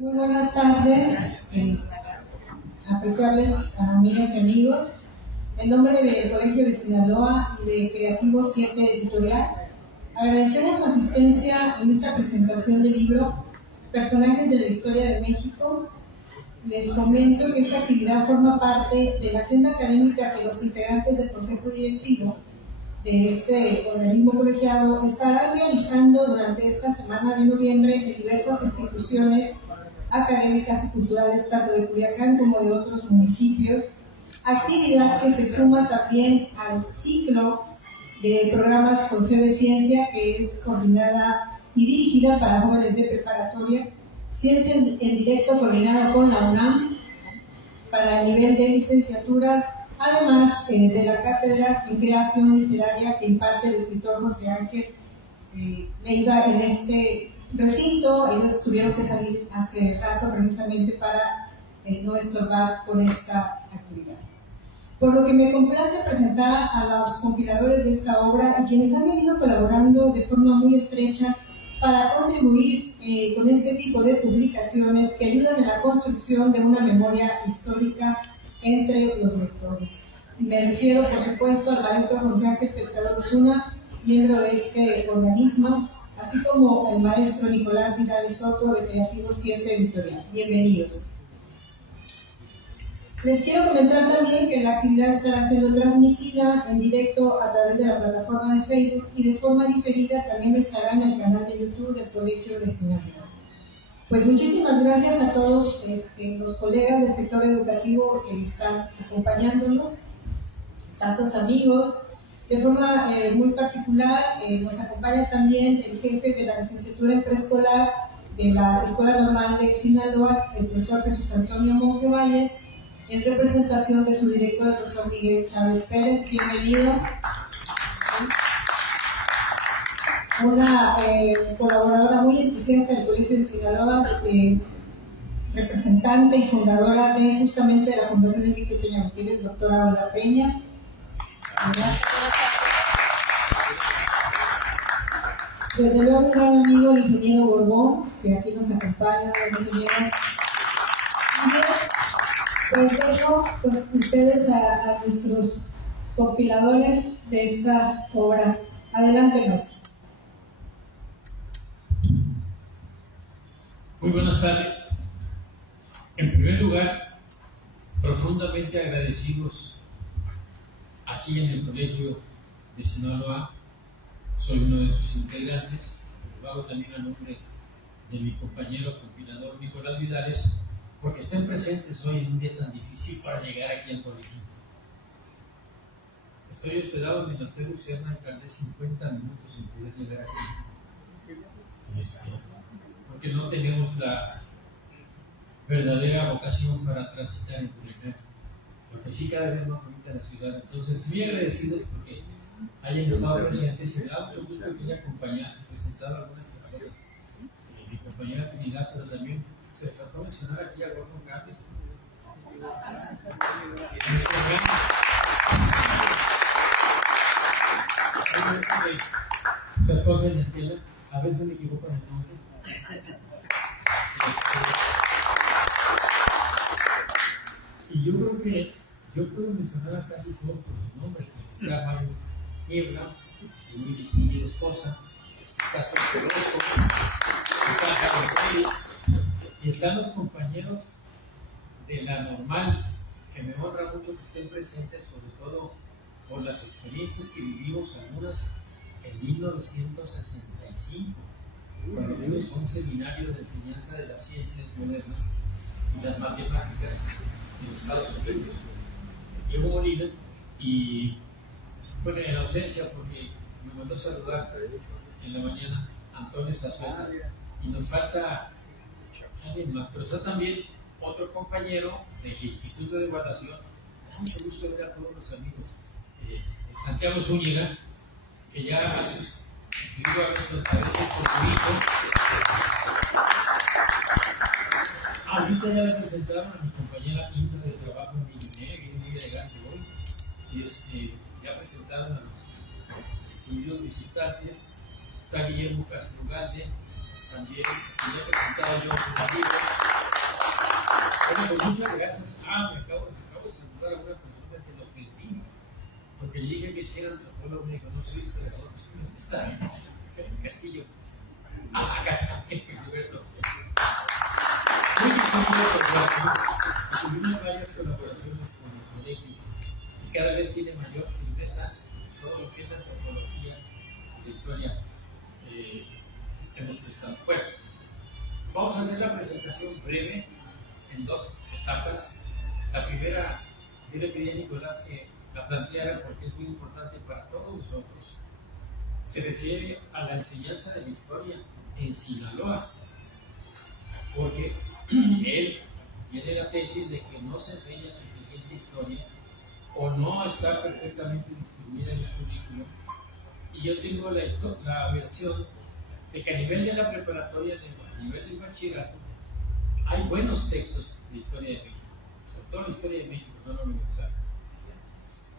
Muy buenas tardes, apreciables amigas y amigos. En nombre del Colegio de Sinaloa y de Creativo 7 Editorial, agradecemos su asistencia en esta presentación del libro Personajes de la Historia de México. Les comento que esta actividad forma parte de la agenda académica que los integrantes del Consejo Directivo de este organismo colegiado estarán realizando durante esta semana de noviembre en diversas instituciones académicas y culturales, tanto de Culiacán como de otros municipios, actividad que se suma también al ciclo de programas con C de Ciencia, que es coordinada y dirigida para jóvenes de preparatoria, Ciencia en Directo coordinada con la UNAM para el nivel de licenciatura, además de la cátedra en creación literaria que imparte el escritor José Ángel Leiva en este recinto. Ellos tuvieron que salir hace rato precisamente para no estorbar con esta actividad. Por lo que me complace presentar a los compiladores de esta obra y quienes han venido colaborando de forma muy estrecha para contribuir con este tipo de publicaciones que ayudan en la construcción de una memoria histórica entre los lectores. Me refiero, por supuesto, al maestro José Ángel Pescador Osuna, miembro de este organismo, así como el maestro Nicolás Vidal Soto de Creativo 7 Editorial. Bienvenidos. Les quiero comentar también que la actividad estará siendo transmitida en directo a través de la plataforma de Facebook y de forma diferida también estará en el canal de YouTube del Colegio de Sinaloa. Pues muchísimas gracias a todos los colegas del sector educativo que están acompañándonos, tantos amigos. De forma muy particular nos acompaña también el jefe de la licenciatura en preescolar de la Escuela Normal de Sinaloa, el profesor Jesús Antonio Monge Valles, en representación de su director, el profesor Miguel Chávez Pérez. Bienvenido. Una colaboradora muy entusiasta del Colegio de Sinaloa, representante y fundadora justamente de la Fundación Enrique Peña Martínez, doctora Olga Peña. Desde luego un gran amigo, el ingeniero Borbón, que aquí nos acompaña, el ingeniero. Pues dejo con ustedes a nuestros compiladores de esta obra. Adelante, maestro. Muy buenas tardes. En primer lugar, profundamente agradecidos aquí en el Colegio de Sinaloa. Soy uno de sus integrantes, lo hago también a nombre de mi compañero compilador Nicolás Vidales, porque estén presentes hoy en un día tan difícil para llegar aquí al colegio. Estoy hospedado en el Hotel Lucerna y tardé 50 minutos en poder llegar aquí. Porque no tenemos la verdadera vocación para transitar en Culiacán, porque sí cada vez más bonita la ciudad. Entonces, muy agradecidos porque hayan estado presentes. Me da mucho gusto que haya acompañado, presentado a algunas personas, mi compañera Trinidad, pero también se faltó mencionar aquí a Gordon Grande. Su esposa en Tela, a veces me equivoco en el nombre. Y yo creo que yo puedo mencionar a casi todos por su nombre. Está Mario Niebla, su muy distinguida esposa, está Sergio Rosco, está Carlos Félix, y están los compañeros de la Normal, que me honra mucho que estén presentes, sobre todo por las experiencias que vivimos, algunas en 1965, cuando fuimos a un seminario de enseñanza de las ciencias modernas y las matemáticas en Estados Unidos. Yo Molina, y bueno, en ausencia, porque me mandó a saludar en la mañana Antonio Zazueta, y nos falta alguien más, pero está también otro compañero del Instituto de Evaluación. Me da mucho gusto ver a todos los amigos. Santiago Zúñiga, que ya a sus agradecidos por su hijo. Ahorita ya le presentaron a mi compañera Indra de trabajo en Milinea, que es muy elegante hoy. Y ya presentaron a los distinguidos visitantes. Está Guillermo Castro Galde, también, que ya he presentado yo a sus amigos. Bueno, pues muchas gracias. Me acabo de saludar a una persona que lo ofendí, porque le dije que hiciera antropólogo, me dijo, no soy historiador. ¿Dónde está? En Castillo. Acá está. Muy distinto, tuvimos varias colaboraciones con el colegio y cada vez tiene mayor firmeza todo lo que es la antropología de historia en nuestro estado. Bueno, vamos a hacer la presentación breve en dos etapas. La primera, yo le pedí a Nicolás que la planteara porque es muy importante para todos nosotros. Se refiere a la enseñanza de la historia en Sinaloa, porque él tiene la tesis de que no se enseña suficiente historia o no está perfectamente distribuida en el currículo. Y yo tengo la versión de que a nivel de la preparatoria, a nivel del bachillerato, hay buenos textos de historia de México, sobre todo la historia de México, no la universal,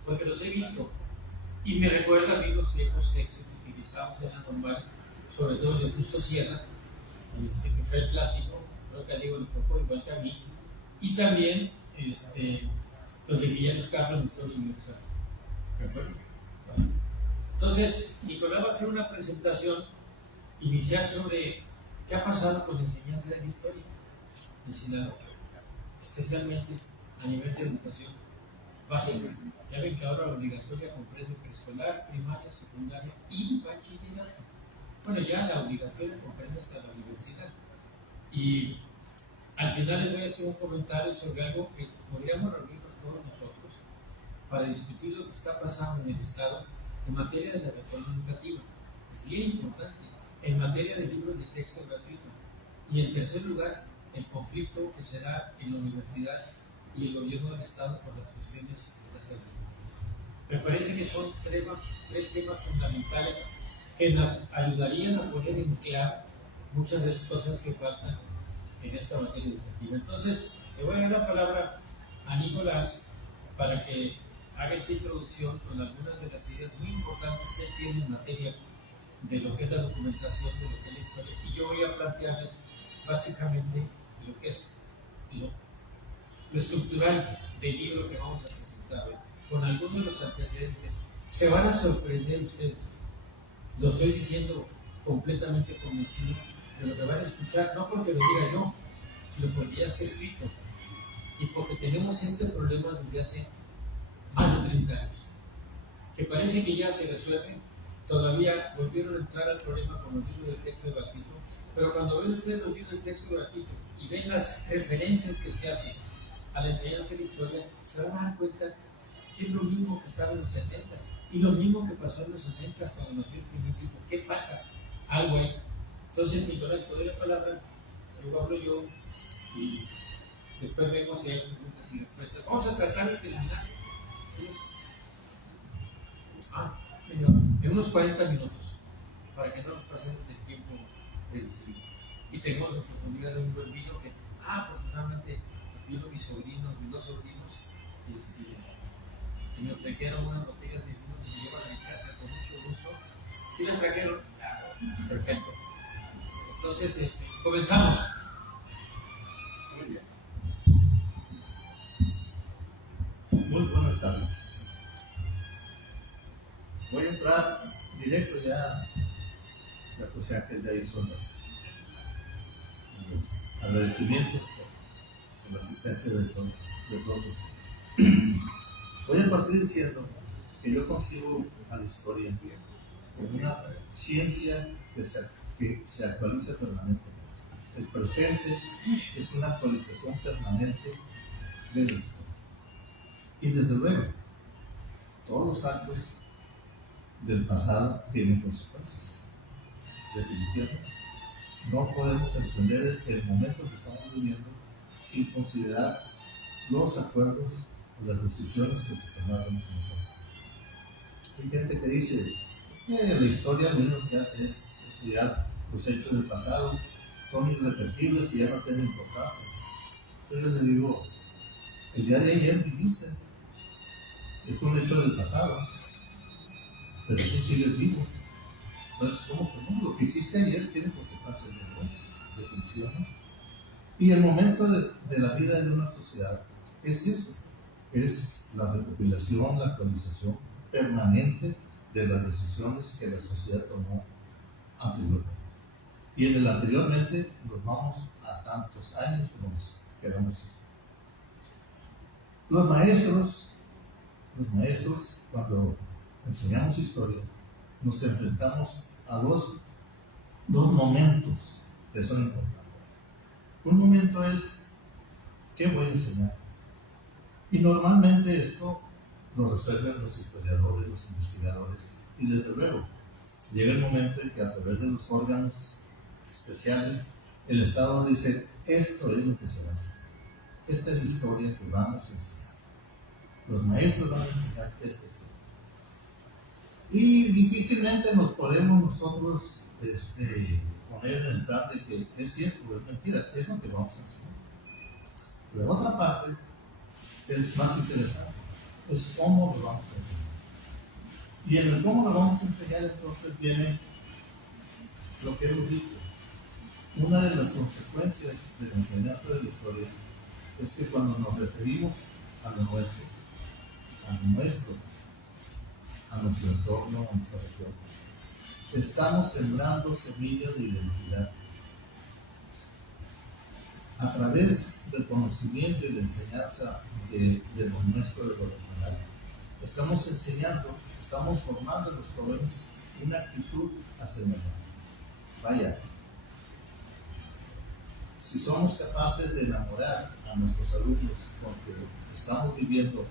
porque los he visto y me recuerda a mí los viejos textos que utilizamos en la normal, sobre todo de Augusto Sierra, que fue el clásico, creo que a Diego le tocó igual que a mí, y también los de Guillermo Carlos en Historia Universal. ¿De acuerdo? Vale. Entonces, Nicolás va a hacer una presentación inicial sobre qué ha pasado con la enseñanza de la historia en Sinaloa, especialmente a nivel de educación básica. Ya ven que ahora la obligatoria comprende preescolar, primaria, secundaria y bachillerato. Bueno, ya la obligatoria comprende hasta la universidad. Y al final les voy a hacer un comentario sobre algo que podríamos reunirnos todos nosotros para discutir lo que está pasando en el Estado en materia de la reforma educativa. Es bien importante, en materia de libros de texto gratuito. Y en tercer lugar, el conflicto que se da en la universidad y el gobierno del Estado por las cuestiones de las educativas. Me parece que son tres temas fundamentales que nos ayudarían a poner en claro muchas de las cosas que faltan en esta materia educativa. Entonces, le voy a dar la palabra a Nicolás para que haga esta introducción con algunas de las ideas muy importantes que él tiene en materia de lo que es la documentación, de lo que es la historia, y yo voy a plantearles básicamente lo que es lo estructural del libro que vamos a presentar hoy, con algunos de los antecedentes. Se van a sorprender ustedes, lo estoy diciendo completamente convencido de lo que van a escuchar, no porque lo diga yo, sino porque ya está escrito y porque tenemos este problema desde hace más de 30 años, que parece que ya se resuelve. Todavía volvieron a entrar al problema con los libros de texto de Batito, pero cuando ven ustedes los libros de texto de Batito y ven las referencias que se hacen a la enseñanza de la historia, se van a dar cuenta que es lo mismo que estaba en los 70 y lo mismo que pasó en los 60 cuando nació el primer libro. ¿Qué pasa? Algo ahí. Entonces, Nicolás, te doy la palabra, luego hablo yo y después vemos si hay preguntas y respuestas. Vamos a tratar de terminar en unos 40 minutos para que no nos pasemos el tiempo reducido y tengamos oportunidad de un buen vino que afortunadamente vino mis sobrinos, mis dos sobrinos, y me trajeron unas botellas de vino que me llevan a mi casa con mucho gusto. ¿Sí las trajeron? Perfecto. Entonces, comenzamos. Muy bien. Muy buenas tardes. Voy a entrar directo ya cosa que ya hizo los agradecimientos por la asistencia de todos ustedes. Voy a partir diciendo que yo concibo a la historia como una ciencia que se actualiza permanentemente. El presente es una actualización permanente de la historia. Y desde luego, todos los actos del pasado tienen consecuencias. Definitivamente. No podemos entender el momento que estamos viviendo sin considerar los acuerdos o las decisiones que se tomaron en el pasado. Hay gente que dice que la historia lo único que hace es estudiar los hechos del pasado, son irrepetibles y ya no tienen importancia. Yo les digo, el día de ayer viviste, es un hecho del pasado, pero tú sigues vivo. Entonces, ¿cómo que no? Lo que hiciste ayer tiene consecuencias de hoy, definitivamente. Y el momento de la vida de una sociedad es eso, es la recopilación, la actualización permanente de las decisiones que la sociedad tomó anteriormente. Y en el anteriormente nos vamos a tantos años como queramos. Los maestros, cuando enseñamos historia, nos enfrentamos a dos momentos que son importantes. Un momento es, ¿qué voy a enseñar? Y normalmente esto lo resuelven los historiadores, los investigadores, y desde luego llega el momento en que a través de los órganos especiales el Estado dice, esto es lo que se va a hacer, esta es la historia que vamos a enseñar. Los maestros van a enseñar esta historia. Y difícilmente nos podemos nosotros poner en el plan de que es cierto o es mentira, es lo que vamos a enseñar. La otra parte es más interesante, es cómo lo vamos a enseñar. Y en el cómo lo vamos a enseñar entonces viene lo que hemos dicho. Una de las consecuencias de la enseñanza de la historia es que cuando nos referimos a lo nuestro, a nuestro entorno, a nuestra región, estamos sembrando semillas de identidad. A través del conocimiento y la enseñanza de lo nuestro, de lo regional, estamos enseñando, estamos formando en los jóvenes una actitud hacia el mañana. Vaya, si somos capaces de enamorar a nuestros alumnos porque estamos viviendo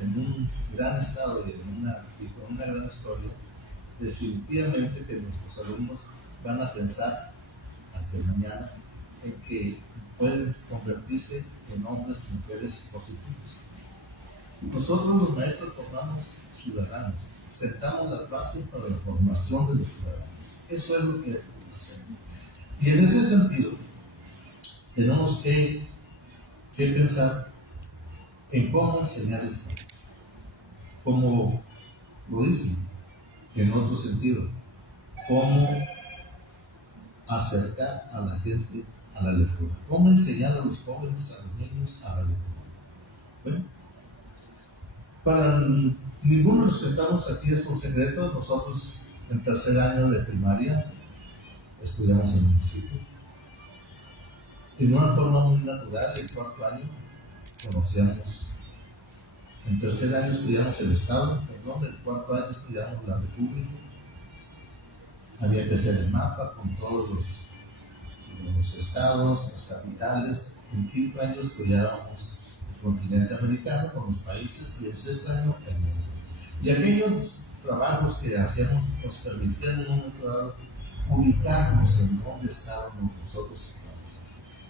en un gran estado y con una gran historia, definitivamente que nuestros alumnos van a pensar hacia el mañana en que pueden convertirse en hombres y mujeres positivos. Nosotros los maestros formamos ciudadanos, sentamos las bases para la formación de los ciudadanos. Eso es lo que hacemos. Y en ese sentido, tenemos que pensar en cómo enseñar esto. Como lo dicen, en otro sentido, cómo acercar a la gente a la lectura, cómo enseñar a los jóvenes, a los niños a la lectura. Bueno, para ninguno de los que estamos aquí es un secreto. Nosotros en tercer año de primaria estudiamos en el municipio. En una forma muy natural, en cuarto año conocíamos. En tercer año estudiamos el Estado, en el cuarto año estudiamos la República. Había que hacer el mapa con todos los estados, las capitales. En quinto año estudiábamos el continente americano con los países, y en sexto año el mundo. Y aquellos trabajos que hacíamos nos permitían en un momento dado ubicarnos en dónde estábamos nosotros situados.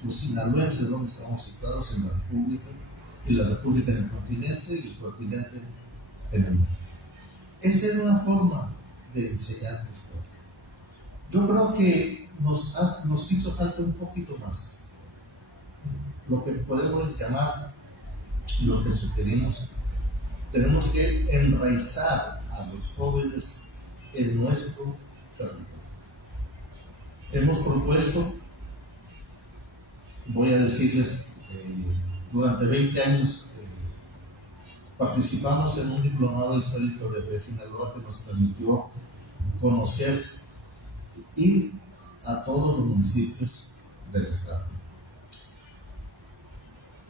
Los sinaloenses, donde estamos situados en la República, y la República en el continente, y el continente en el mundo. Esa es una forma de enseñar la historia. Yo creo que nos hizo falta un poquito más. Lo que podemos llamar, lo que sugerimos, tenemos que enraizar a los jóvenes en nuestro territorio. Hemos propuesto, voy a decirles, durante 20 años participamos en un diplomado histórico de Sinaloa que nos permitió conocer y a todos los municipios del estado.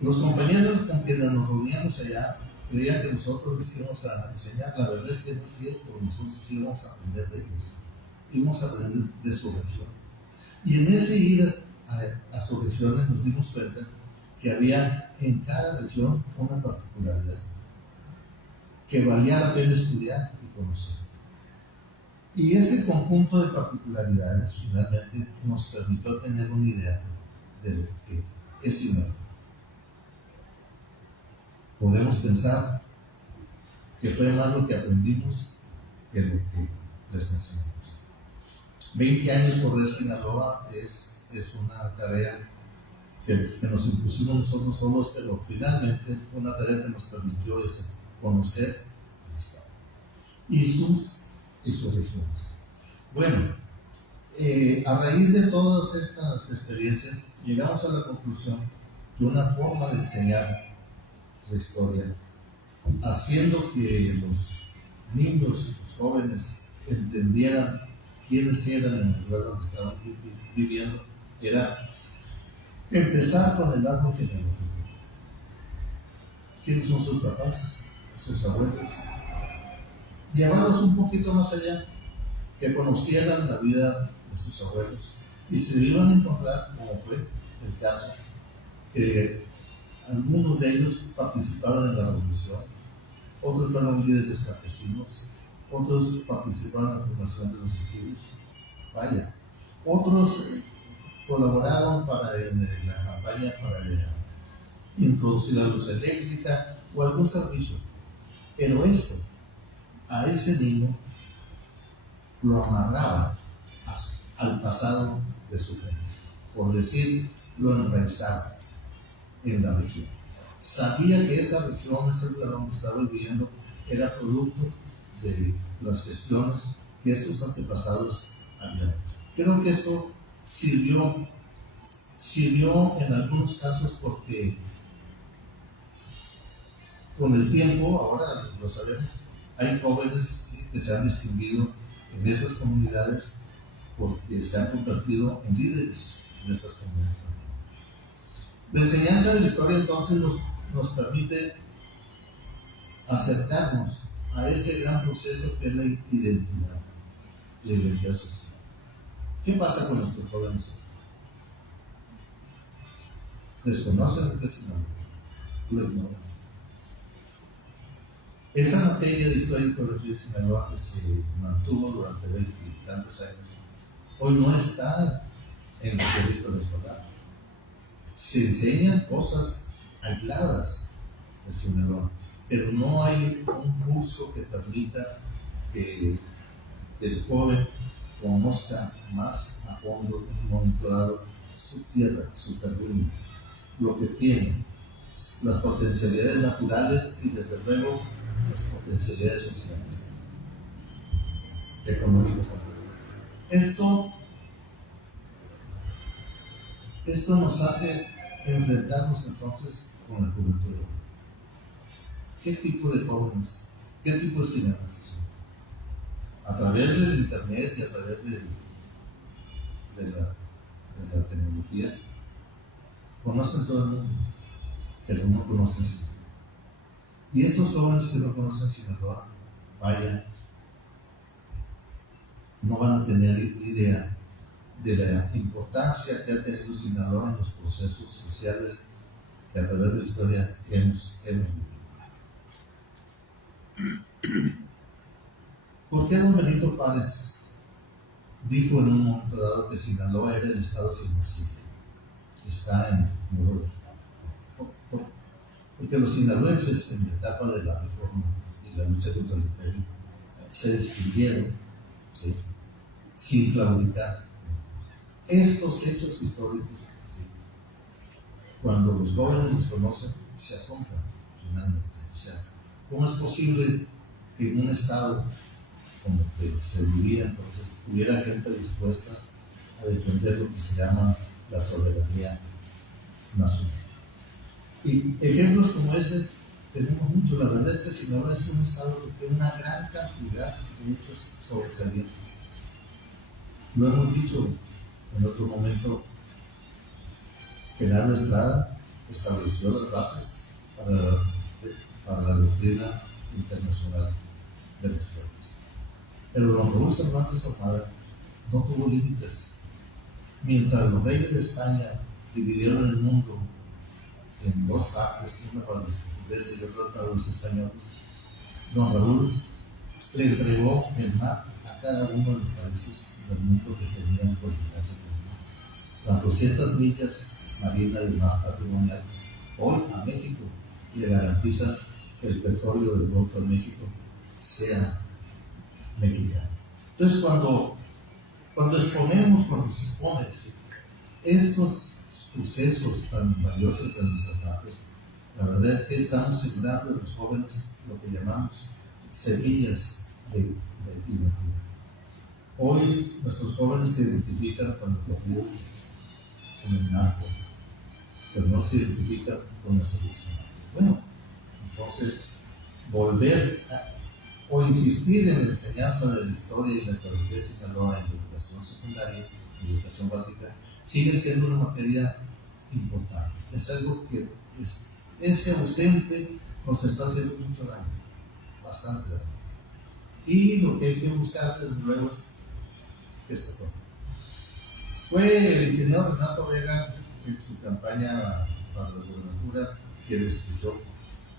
Los compañeros con quienes nos reuníamos allá creían que nosotros les íbamos a enseñar. La verdad es que no es cierto, nosotros íbamos a aprender de ellos, íbamos a aprender de su región. Y en ese ir a sus regiones nos dimos cuenta que había en cada región una particularidad que valía la pena estudiar y conocer. Y ese conjunto de particularidades finalmente nos permitió tener una idea de lo que es Sinaloa. Podemos pensar que fue más lo que aprendimos que lo que les enseñamos. 20 años por Sinaloa es una tarea que nos impusimos nosotros solos, pero finalmente fue una tarea que nos permitió conocer el Estado y sus regiones. Bueno, A raíz de todas estas experiencias, llegamos a la conclusión que una forma de enseñar la historia, haciendo que los niños y los jóvenes entendieran quiénes eran en el lugar donde estaban viviendo, era empezar con el árbol genealógico. ¿Quiénes son sus papás? Sus abuelos. Llevarlos un poquito más allá, que conocieran la vida de sus abuelos y se iban a encontrar, como fue el caso, que algunos de ellos participaron en la revolución, otros fueron líderes campesinos, otros participaron en la formación de los ejidos, vaya, otros colaboraron en la campaña para introducir la luz eléctrica o algún servicio, pero esto a ese niño lo amarraba al pasado de su gente, por decir, lo enraizaba en la región. Sabía que esa región, ese lugar donde estaba viviendo, era producto de las gestiones que estos antepasados habían hecho. Creo que esto sirvió en algunos casos porque con el tiempo, ahora lo sabemos, hay jóvenes ¿sí? que se han distinguido en esas comunidades porque se han convertido en líderes de estas comunidades. La enseñanza de la historia entonces nos permite acercarnos a ese gran proceso que es la identidad social. ¿Qué pasa con nuestros jóvenes? Desconocen lo que es Sinaloa, lo ignoran. Esa materia de historia y geografía de Sinaloa que se mantuvo durante 20 y tantos años, hoy no está en el currículo escolar. Se enseñan cosas aisladas de Sinaloa, pero no hay un curso que permita que el joven conozca más a fondo, en un momento dado, su tierra, su terreno, lo que tiene, las potencialidades naturales y desde luego las potencialidades sociales, económicas también. Esto nos hace enfrentarnos entonces con la juventud. ¿Qué tipo de jóvenes, qué tipo de estudiantes son? A través del internet y a través de la tecnología, conocen todo el mundo, pero no conocen Sinaloa. Y estos jóvenes que no conocen Sinaloa, vaya, no van a tener idea de la importancia que ha tenido Sinaloa en los procesos sociales que a través de la historia hemos vivido. ¿Por qué don Benito Juárez dijo en un momento dado que Sinaloa era el estado sensible? Está en Morelos. Porque los sinaloenses en la etapa de la reforma y la lucha contra el imperio se distinguieron, ¿sí? Sin claudicar. Estos hechos históricos, ¿sí? Cuando los jóvenes los conocen, se asombran finalmente. O sea, ¿cómo es posible que en un estado como que se vivía entonces hubiera gente dispuesta a defender lo que se llama la soberanía nacional? Y ejemplos como ese tenemos muchos. La verdad es que Sinaloa es un estado que tiene una gran cantidad de hechos sobresalientes. Lo hemos dicho en otro momento. General Estrada estableció las bases para la doctrina internacional de los pueblos. Pero don Raúl Cervantes Ahumada no tuvo límites. Mientras los reyes de España dividieron el mundo en dos partes, una para los portugueses y otra para los españoles, don Raúl le entregó el mar a cada uno de los países del mundo que tenían por alcance común. Las 200 millas marinas del mar patrimonial hoy a México le garantizan que el petróleo del Golfo de México sea mexicano. Entonces cuando exponemos, cuando se expone estos sucesos tan valiosos y tan importantes, la verdad es que estamos sembrando en los jóvenes lo que llamamos semillas de identidad. Hoy nuestros jóvenes se identifican con el corrido, con el narco, pero no se identifican con nuestro Cristo. Bueno, entonces volver o insistir en la enseñanza de la historia y la arqueología de Sinaloa en la educación secundaria, en la educación básica, sigue siendo una materia importante. Es algo que ese ausente nos está haciendo mucho daño, bastante daño. Y lo que hay que buscar desde luego es esto. Fue el ingeniero Renato Vega en su campaña para la gobernatura quien escuchó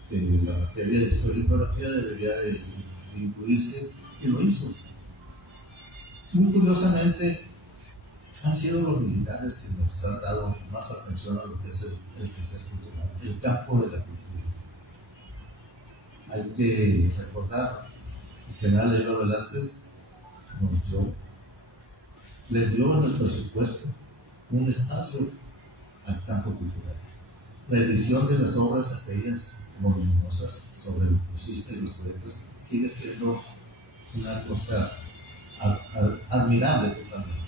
que la materia de historia y geografía debería de incluirse, y lo hizo. Muy curiosamente, han sido los militares que nos han dado más atención a lo que es el quehacer cultural, el campo de la cultura. Hay que recordar, el general Eloy Velázquez le dio en el presupuesto un espacio al campo cultural. La edición de las obras aquellas voluminosas sobre el crucista y los poetas sigue siendo una cosa admirable totalmente.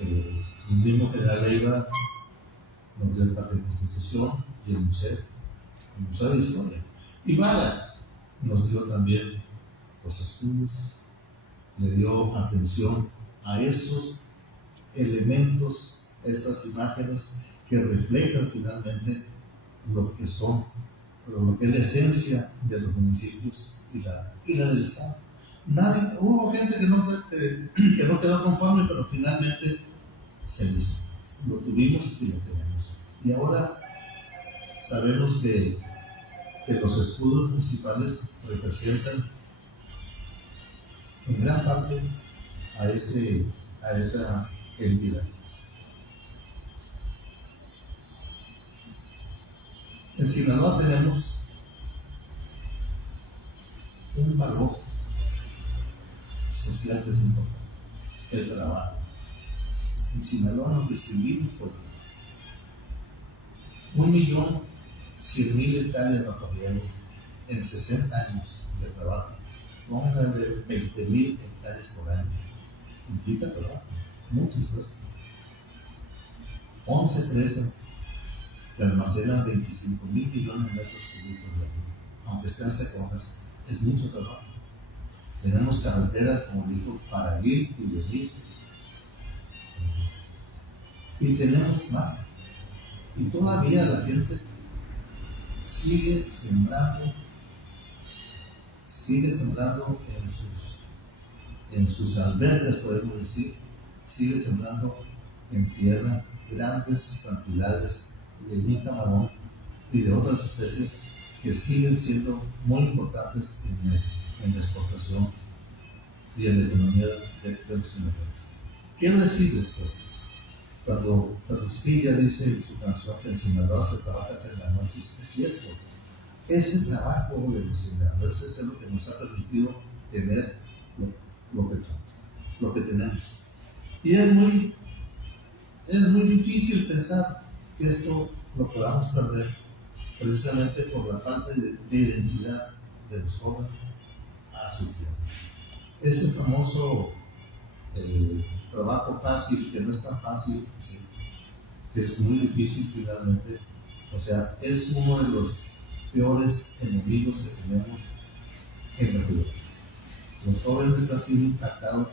El mismo general Leiva nos dio el Parque de Constitución y el Museo de Historia. Y Vara nos dio también los estudios, le dio atención a esos elementos, esas imágenes que reflejan finalmente lo que son, lo que es la esencia de los municipios y la del Estado. Hubo gente que no quedó conforme, pero finalmente se hizo. Lo tuvimos y lo tenemos. Y ahora sabemos que los escudos municipales representan en gran parte a esa entidad. En Sinaloa tenemos un valor social que es importante, el trabajo. En Sinaloa nos distinguimos por el trabajo. 1.100.000 hectáreas bajo riego en 60 años de trabajo. Vamos a darle 20.000 hectáreas por año. Implica trabajo, mucho esfuerzo. 11 presas que almacenan 25.000 millones de metros cúbicos de agua. Aunque estén seconas, es mucho trabajo. Tenemos carreteras, como dijo, para ir y venir. Y tenemos mar. Y todavía la gente sigue sembrando en sus albergues, podemos decir, sigue sembrando en tierra grandes cantidades de un camarón y de otras especies que siguen siendo muy importantes en la exportación y en la economía de los sinaloenses. Quiero decirles, pues, cuando Ferrusquilla dice en su canción que en Sinaloa se trabaja hasta en las noches, es cierto. Ese trabajo de los sinaloenses es lo que nos ha permitido tener lo que tenemos. Y es muy difícil pensar que esto lo podamos perder precisamente por la falta de identidad de los jóvenes a su tierra. Ese famoso trabajo fácil, que no es tan fácil, ¿sí? Que es muy difícil finalmente, o sea, es uno de los peores enemigos que tenemos en la juventud. Los jóvenes han sido impactados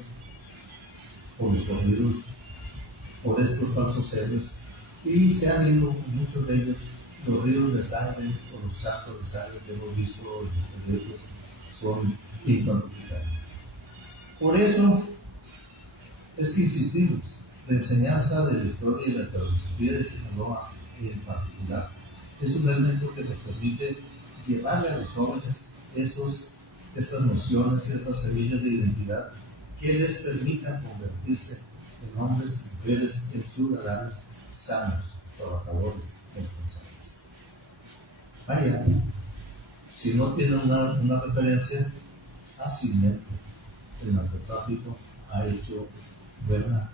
por los corridos, por estos falsos héroes, y se han ido, muchos de ellos, los ríos de sangre o los charcos de sangre que hemos visto en los periódicos son incuantificables. Por eso es que insistimos, la enseñanza de la historia y la arqueología de Sinaloa en particular es un elemento que nos permite llevarle a los jóvenes esas nociones, esas semillas de identidad que les permitan convertirse en hombres y mujeres, en ciudadanos sanos, trabajadores, responsables. Vaya, si no tienen una referencia, fácilmente el narcotráfico ha echado buena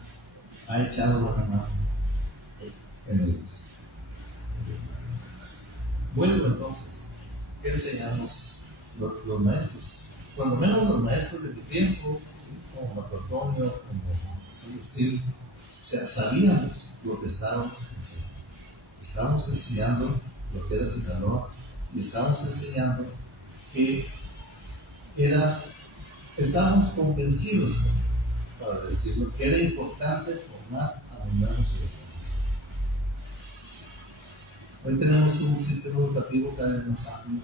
mano en ellos. Vuelvo entonces, ¿qué enseñamos los maestros? Cuando menos los maestros de mi tiempo, ¿sí? como Marco Antonio, como Agustín, o sea, sabíamos lo que estábamos enseñando. Estábamos enseñando lo que era Sinaloa y estábamos enseñando que estábamos convencidos, para decirlo, que era importante formar a los nuevos ciudadanos. Hoy tenemos un sistema educativo cada vez más amplio,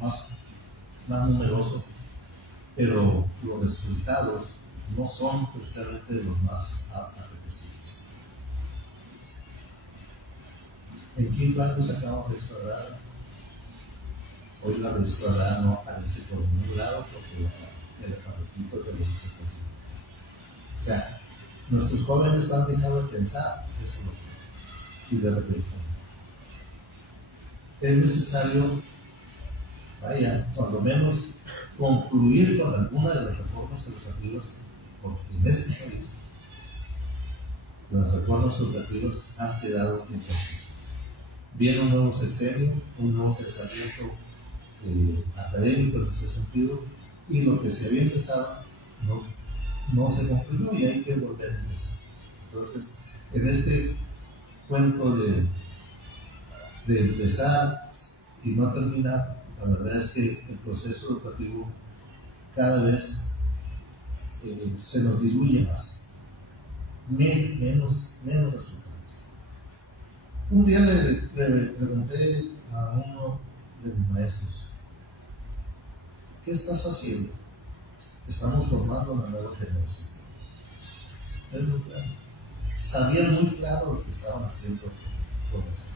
más numeroso, pero los resultados no son precisamente los más apetecibles. En quinto año sacamos la escuadra. Hoy la escuadra no aparece por ningún lado porque el aparatito te lo dice así. O sea, nuestros jóvenes han dejado de pensar eso y de reflexionar. Es necesario, por lo menos concluir con alguna de las reformas educativas, porque en este país las reformas educativas han quedado inconclusas. Viene un nuevo sexenio, un nuevo pensamiento académico en ese sentido, y lo que se había empezado no se concluyó y hay que volver a empezar. Entonces, en este cuento de empezar y no terminar, la verdad es que el proceso educativo cada vez se nos diluye más, menos resultados. Un día le pregunté a uno de mis maestros, ¿qué estás haciendo? Estamos formando una nueva generación. Él muy claro. Sabían muy claro lo que estaban haciendo con nosotros.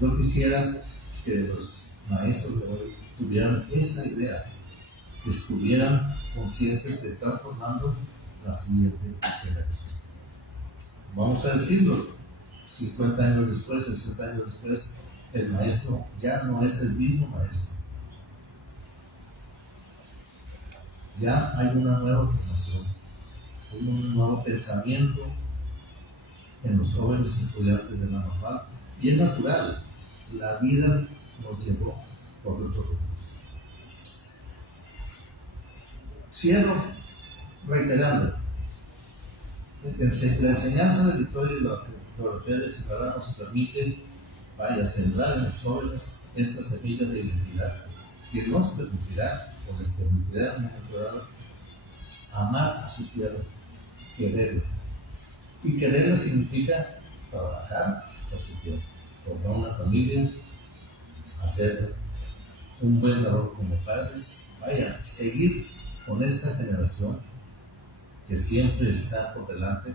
Yo quisiera que los maestros de hoy tuvieran esa idea, que estuvieran conscientes de estar formando la siguiente generación. Vamos a decirlo, 50 años después, 60 años después, el maestro ya no es el mismo maestro. Ya hay una nueva formación, hay un nuevo pensamiento en los jóvenes estudiantes de la normal, y es natural, la vida nos llevó por otros rumbos. Cierro reiterando, la enseñanza de la historia y la geografía de Sinaloa nos permite sembrar en los jóvenes esta semilla de identidad que nos permitirá, o les permitirá en un momento dado, amar a su tierra, quererla. Y quererla significa trabajar por su tierra, formar una familia, hacer un buen trabajo como padres, seguir con esta generación que siempre está por delante,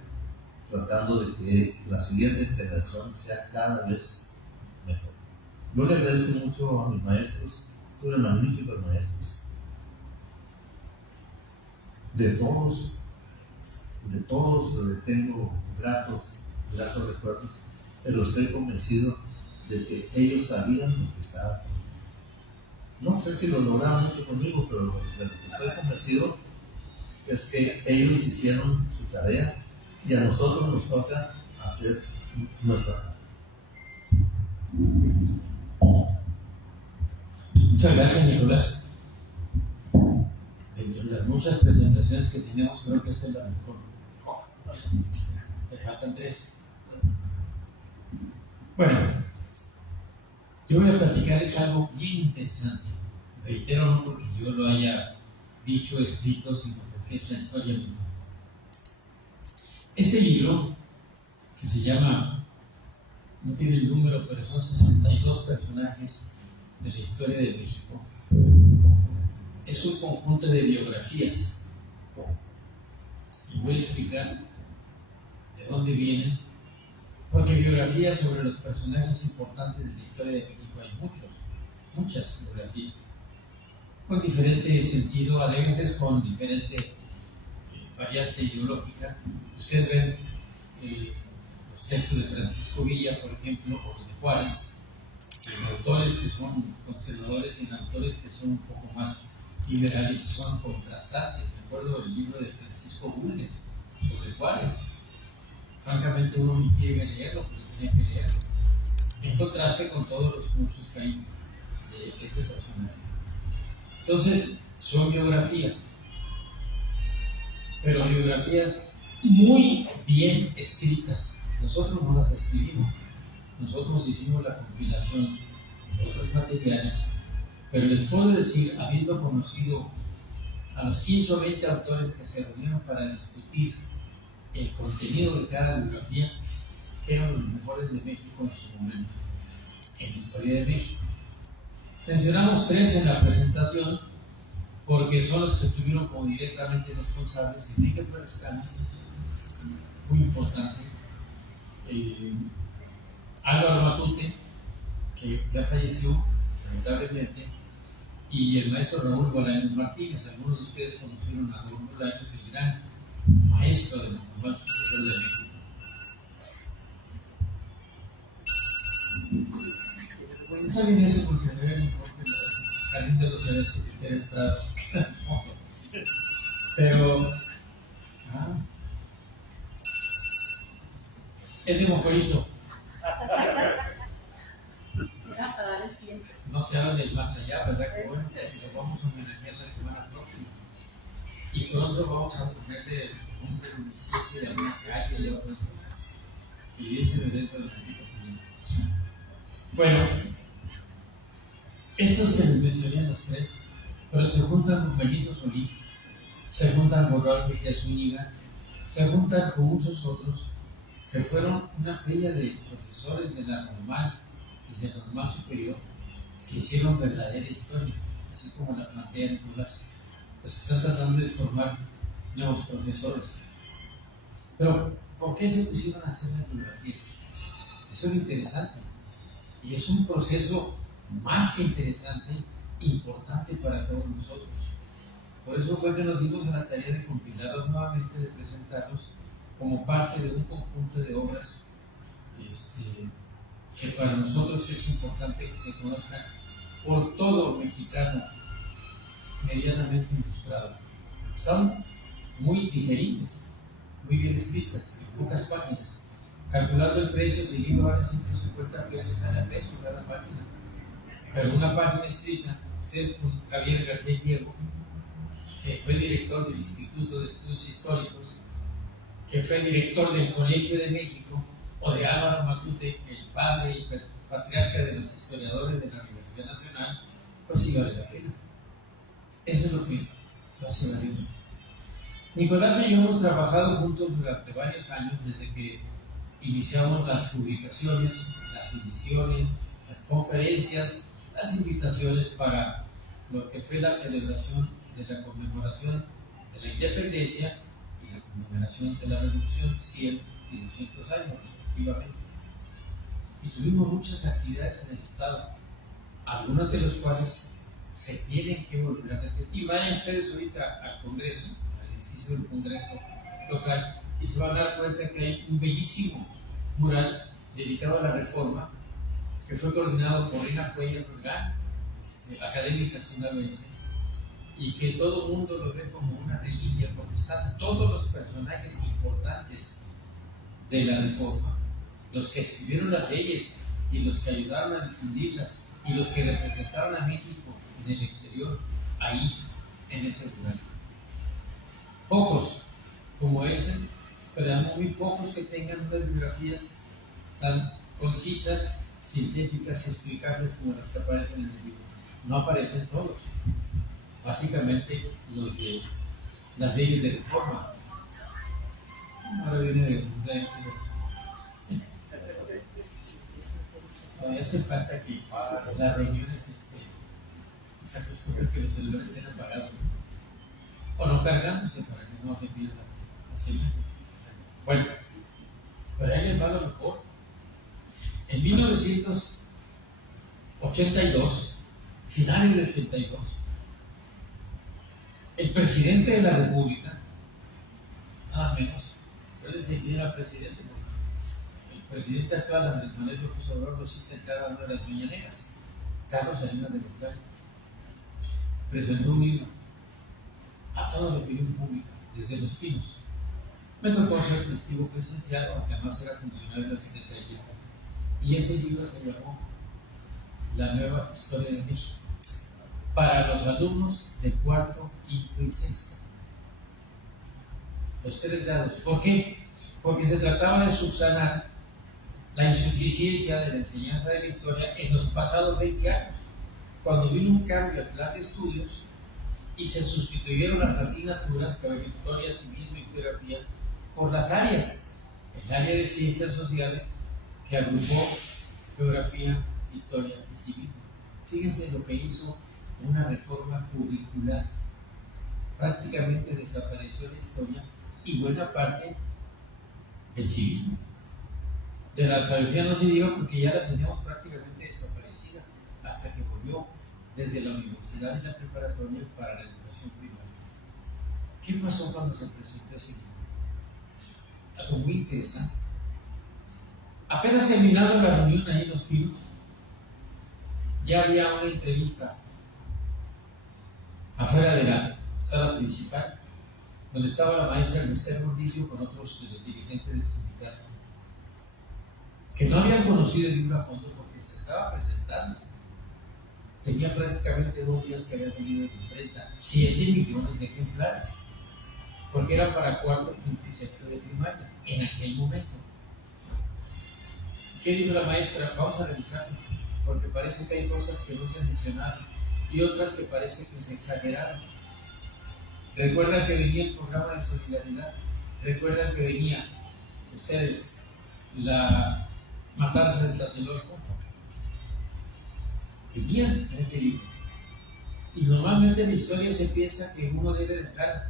tratando de que la siguiente generación sea cada vez mejor. Yo le agradezco mucho a mis maestros, tuve magníficos maestros. De todos tengo gratos recuerdos, pero estoy convencido de que ellos sabían lo que estaban haciendo. No sé si lo lograron mucho conmigo, pero de lo que estoy convencido es que ellos hicieron su tarea y a nosotros nos toca hacer nuestra parte. Muchas gracias, Nicolás. Entre las muchas presentaciones que tenemos, creo que esta es la mejor. Te faltan 3. Bueno, yo voy a platicarles algo bien interesante. Reitero, no porque yo lo haya dicho, escrito, sino porque es la historia misma. Este libro, que se llama, no tiene el número, pero son 62 personajes de la historia de México, es un conjunto de biografías. Y voy a explicar de dónde vienen, porque biografías sobre los personajes importantes de la historia de México hay muchas biografías, con diferente sentido, a veces con diferente variante ideológica. Ustedes ven los textos de Francisco Villa, por ejemplo, o los de Juárez, en autores que son conservadores y en autores que son un poco más liberales, son contrastantes. Recuerdo el libro de Francisco Bulnes sobre Juárez. Francamente uno ni quiere leerlo, pero tenía que leerlo, en contraste con todos los muchos que hay de este personaje. Entonces, son biografías. pero biografías muy bien escritas. Nosotros no las escribimos, nosotros hicimos la compilación de otros materiales, pero les puedo decir, habiendo conocido a los 15 o 20 autores que se reunieron para discutir el contenido de cada biografía, que eran los mejores de México en su momento, en la historia de México. Mencionamos 3 en la presentación, porque son los que estuvieron como directamente responsables: Enrique Flores Cano, muy importante, Álvaro Matute, que ya falleció, lamentablemente, y el maestro Raúl Bolaños Martínez. Algunos de ustedes conocieron a Raúl Bolaños, el gran maestro del Tribunal Superior de México. Está bien eso porque se ve mejor que el jardín de los Celestes que Pérez Prado. Pero es de Mocorito. No te hablan del más allá, ¿verdad? Que bueno, lo vamos a homenajear la semana próxima. Y pronto vamos a ponerle un municipio de alguna calle y otras cosas. Y bien se merece el repito. Bueno, estos que les mencioné los 3, pero se juntan con Benito Solís, se juntan con Raúl Mejía Zúñiga, se juntan con muchos otros que fueron una playa de profesores de la normal y de la normal superior que hicieron verdadera historia, así como la plantea Nicolás, pues que están tratando de formar nuevos profesores. Pero, ¿por qué se pusieron a hacer las biografías? Eso es interesante, y es un proceso más que interesante, importante para todos nosotros. Por eso fue que nos dimos a la tarea de compilarlos nuevamente, de presentarlos como parte de un conjunto de obras que para nosotros es importante que se conozcan por todo mexicano medianamente ilustrado. Están muy digeribles, muy bien escritas, en pocas páginas. Calculando el precio, si el libro vale 150 pesos a la peso cada página. Pero una página escrita, ustedes con Javier García Diego, que fue director del Instituto de Estudios Históricos, que fue director del Colegio de México, o de Álvaro Matute, el padre y patriarca de los historiadores de la Universidad Nacional, pues sí vale la pena. Eso es lo que lo hace valioso. Nicolás y yo hemos trabajado juntos durante varios años, desde que iniciamos las publicaciones, las ediciones, las conferencias, las invitaciones para lo que fue la celebración de la conmemoración de la independencia y la conmemoración de la revolución, 100 y 200 años respectivamente. Y tuvimos muchas actividades en el Estado, algunas de las cuales se tienen que volver a repetir. Vayan ustedes ahorita al Congreso, al edificio del Congreso local, y se van a dar cuenta que hay un bellísimo mural dedicado a la Reforma, que fue coordinado por Rina Cuellar, gran académica sinaloense, y que todo el mundo lo ve como una reliquia, porque están todos los personajes importantes de la Reforma, los que escribieron las leyes y los que ayudaron a difundirlas y los que representaron a México en el exterior, ahí, en ese lugar. Pocos como ese, pero muy pocos que tengan unas biografías tan concisas, sintéticas y explicables como las que aparecen en el libro. No aparecen todos. Básicamente los de las leyes de reforma. Ahora viene de todavía hace falta que las reuniones se acostumbren que los celulares estén apagados, ¿no? O no cargándose para que no se pierda la señal. Bueno, pero ahí les va lo mejor. En 1982, finales del 82, el presidente de la República, nada menos, acuérdense quién era presidente, el presidente actual, Andrés Manuel López Obrador, lo cita en cada una de las mañaneras, Carlos Salinas de Gortari, presentó un libro a toda la opinión pública, desde Los Pinos. Me tocó ser testigo presencial, aunque además era funcionario de la Secretaría, y ese libro se llamó La Nueva Historia de México, para los alumnos de cuarto, quinto y sexto. los 3 grados. ¿Por qué? Porque se trataba de subsanar la insuficiencia de la enseñanza de la historia en los pasados 20 años, cuando vino un cambio al plan de estudios y se sustituyeron las asignaturas que había historia, civismo y geografía por las áreas, el área de ciencias sociales que agrupó geografía, historia y civismo. Fíjense lo que hizo una reforma curricular. Prácticamente desapareció la historia y buena parte del civismo. De la geografía no se diga porque ya la teníamos prácticamente desaparecida hasta que volvió desde la universidad y la preparatoria para la educación primaria. ¿Qué pasó cuando se presentó ese libro? Algo muy interesante. Apenas terminado la reunión ahí en Los Pinos, ya había una entrevista afuera de la sala principal, donde estaba la maestra Esther Gordillo con otros de los dirigentes del sindicato, que no habían conocido el libro a fondo porque se estaba presentando. Tenía prácticamente 2 días que había salido de la imprenta, 7 millones de ejemplares, porque era para 4º, 5º y 6º de primaria, en aquel momento. ¿Qué dijo la maestra? Vamos a revisarlo, porque parece que hay cosas que no se mencionaron y otras que parece que se exageraron. Recuerdan que venía el programa de solidaridad, recuerdan que venía, ustedes, la matanza de Tlatelolco, venían en ese libro. Y normalmente en la historia se piensa que uno debe dejar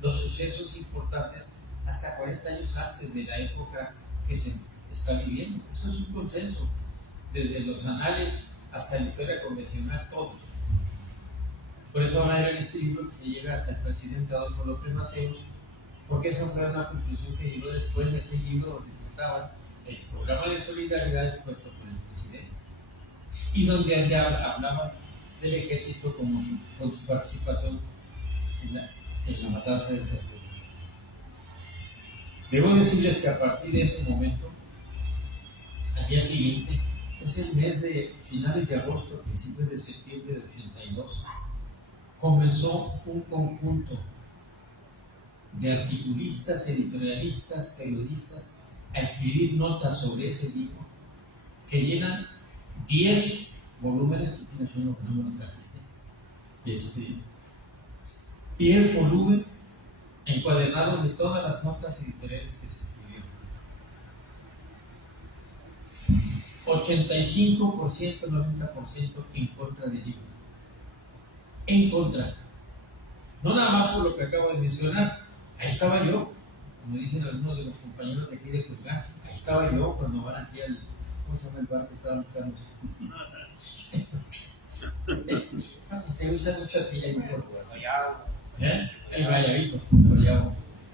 los sucesos importantes hasta 40 años antes de la época que se está viviendo. Eso es un consenso, desde los anales hasta la historia convencional, todos. Por eso van a ver en este libro que se llega hasta el presidente Adolfo López Mateos, porque esa fue una conclusión que llegó después de aquel libro donde trataba el programa de solidaridad expuesto por el presidente y donde ya hablaba del ejército con su participación en la matanza de Tlatelolco. Debo decirles que a partir de ese momento, al día siguiente, es el mes de finales de agosto, principios de septiembre del 82, comenzó un conjunto de articulistas, editorialistas, periodistas a escribir notas sobre ese libro que llenan 10 volúmenes. Tú tienes uno que no me lo trajiste. 10 volúmenes encuadernados de todas las notas editoriales que se escribieron. 85%, 90% en contra del libro. En contra. No nada más por lo que acabo de mencionar. Ahí estaba yo, como dicen algunos de los compañeros de aquí de Culiacán, ahí estaba yo cuando van aquí al, ¿cómo se llama el bar que estábamos? Te gusta mucho a ti ahí por el Vallavito,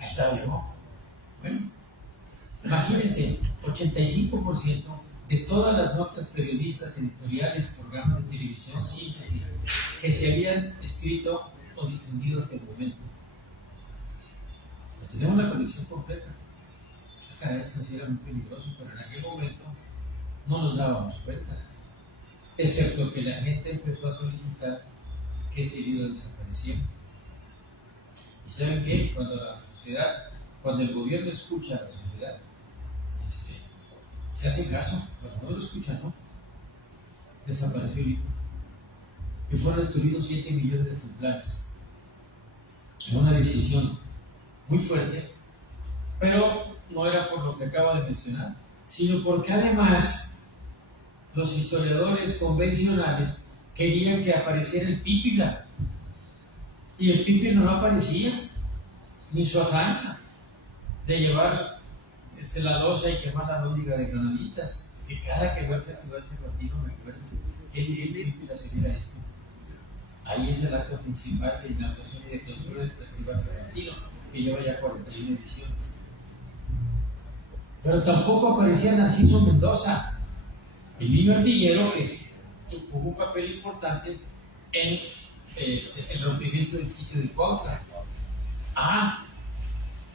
ahí estaba yo. Bueno, imagínense, 85% de todas las notas periodistas, editoriales, programas de televisión, síntesis, que se habían escrito o difundido hasta el momento. Pues tenemos la colección completa. Esto sí era muy peligroso, pero en aquel momento no nos dábamos cuenta, excepto que la gente empezó a solicitar que ese libro desapareciera. ¿Y saben qué? Cuando la sociedad, cuando el gobierno escucha a la sociedad, se hace caso. Cuando no lo escuchan, no, desapareció el libro y fueron destruidos 7 millones de ejemplares en una decisión muy fuerte, pero no era por lo que acabo de mencionar, sino porque además los historiadores convencionales querían que apareciera el Pípila, y el Pípila no aparecía, ni su hazaña de llevar la loza y quemar la lóndiga de granaditas, que cada que va al Festival Cervantino me acuerdo que el Pípila sería esto. Ahí es el acto principal de inauguración y de clausura del Festival Cervantino, que lleva ya 41 ediciones. Pero tampoco aparecía Narciso Mendoza, el niño artillero que jugó un papel importante en el rompimiento del sitio de Cuautla.